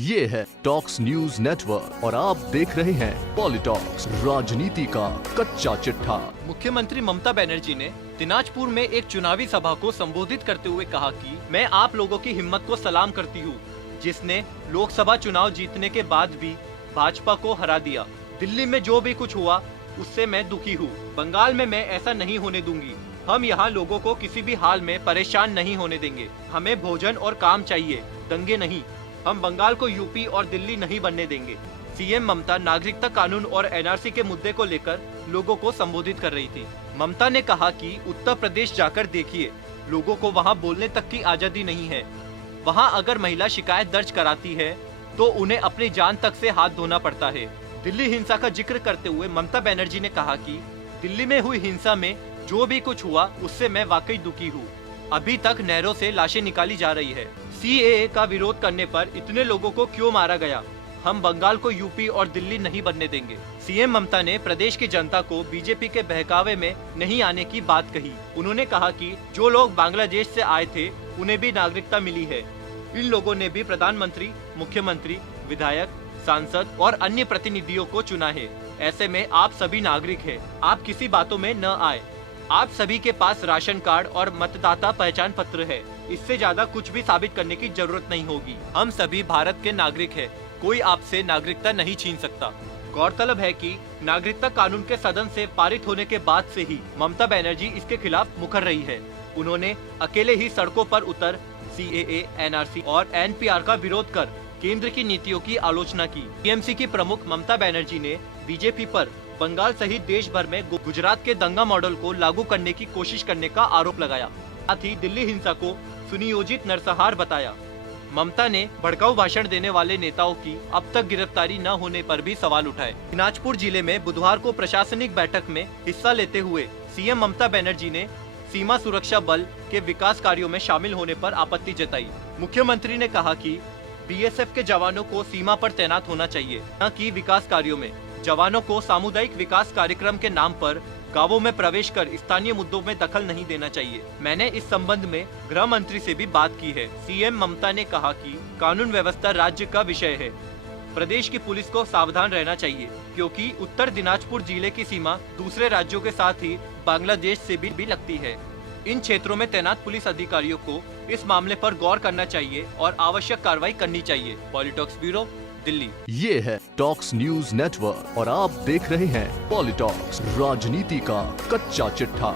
ये है talks news network और आप देख रहे हैं पॉलिटॉक्स, राजनीति का कच्चा चिट्ठा। मुख्यमंत्री ममता बनर्जी ने दिनाजपुर में एक चुनावी सभा को संबोधित करते हुए कहा कि मैं आप लोगों की हिम्मत को सलाम करती हूँ, जिसने लोकसभा चुनाव जीतने के बाद भी भाजपा को हरा दिया। दिल्ली में जो भी कुछ हुआ उससे मैं दुखी हूँ। बंगाल में मैं ऐसा नहीं होने दूंगी। हम यहाँ लोगों को किसी भी हाल में परेशान नहीं होने देंगे। हमें भोजन और काम चाहिए, दंगे नहीं। हम बंगाल को यूपी और दिल्ली नहीं बनने देंगे। सीएम ममता नागरिकता कानून और एनआरसी के मुद्दे को लेकर लोगों को संबोधित कर रही थी। ममता ने कहा कि उत्तर प्रदेश जाकर देखिए, लोगों को वहां बोलने तक की आजादी नहीं है। वहां अगर महिला शिकायत दर्ज कराती है तो उन्हें अपनी जान तक से हाथ धोना पड़ता है। दिल्ली हिंसा का जिक्र करते हुए ममता बनर्जी ने कहा कि दिल्ली में हुई हिंसा में जो भी कुछ हुआ उससे मैं वाकई दुखी हूँ। अभी तक नहरों से लाशें निकाली जा रही है। सीएए का विरोध करने पर इतने लोगों को क्यों मारा गया? हम बंगाल को यूपी और दिल्ली नहीं बनने देंगे। सीएम ममता ने प्रदेश की जनता को बीजेपी के बहकावे में नहीं आने की बात कही। उन्होंने कहा कि जो लोग बांग्लादेश से आए थे उन्हें भी नागरिकता मिली है। इन लोगों ने भी प्रधानमंत्री, मुख्यमंत्री, विधायक, सांसद और अन्य प्रतिनिधियों को चुना है। ऐसे में आप सभी नागरिक हैं। आप किसी बातों में न आए। आप सभी के पास राशन कार्ड और मतदाता पहचान पत्र है। इससे ज्यादा कुछ भी साबित करने की जरूरत नहीं होगी। हम सभी भारत के नागरिक हैं। कोई आपसे नागरिकता नहीं छीन सकता। गौरतलब है कि नागरिकता कानून के सदन से पारित होने के बाद से ही ममता बनर्जी इसके खिलाफ मुखर रही है। उन्होंने अकेले ही सड़कों पर उतर सीएए, एनआरसी और एनपीआर का विरोध कर केंद्र की नीतियों की आलोचना की। टीएमसी की प्रमुख ममता बनर्जी ने बीजेपी पर बंगाल सहित देश भर में गुजरात के दंगा मॉडल को लागू करने की कोशिश करने का आरोप लगाया। साथ ही दिल्ली हिंसा को सुनियोजित नरसंहार बताया। ममता ने भड़काऊ भाषण देने वाले नेताओं की अब तक गिरफ्तारी न होने पर भी सवाल उठाए। दिनाजपुर जिले में बुधवार को प्रशासनिक बैठक में हिस्सा लेते हुए सीएम ममता बनर्जी ने सीमा सुरक्षा बल के विकास कार्यों में शामिल होने पर आपत्ति जताई। मुख्यमंत्री ने कहा कि बीएसएफ के जवानों को सीमा पर तैनात होना चाहिए, न कि विकास कार्यों में। जवानों को सामुदायिक विकास कार्यक्रम के नाम पर गांवों में प्रवेश कर स्थानीय मुद्दों में दखल नहीं देना चाहिए। मैंने इस संबंध में गृह मंत्री से भी बात की है। सीएम ममता ने कहा कि कानून व्यवस्था राज्य का विषय है। प्रदेश की पुलिस को सावधान रहना चाहिए, क्योंकि उत्तर दिनाजपुर जिले की सीमा दूसरे राज्यों के साथ ही बांग्लादेश से भी लगती है। इन क्षेत्रों में तैनात पुलिस अधिकारियों को इस मामले पर गौर करना चाहिए और आवश्यक कार्रवाई करनी चाहिए। पॉलिटॉक्स ब्यूरो, दिल्ली। ये है टॉक्स न्यूज नेटवर्क और आप देख रहे हैं पॉलिटॉक्स, राजनीति का कच्चा चिट्ठा।